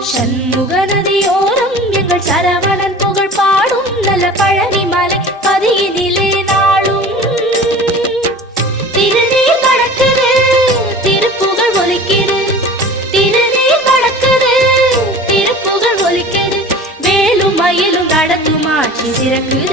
சண்முக நதியோரம் எங்கள் சரவணன் புகழ் பாடும் நல்ல பழனி மலை பதியினிலே நாளும் திருநீர் நடக்குது, திருப்புகழ் ஒலிக்குது. திருநீர் நடக்குது, திருப்புகழ் ஒலிக்குது. வேலும் மயிலும் நடத்தும் ஆட்சி சிறக்குது.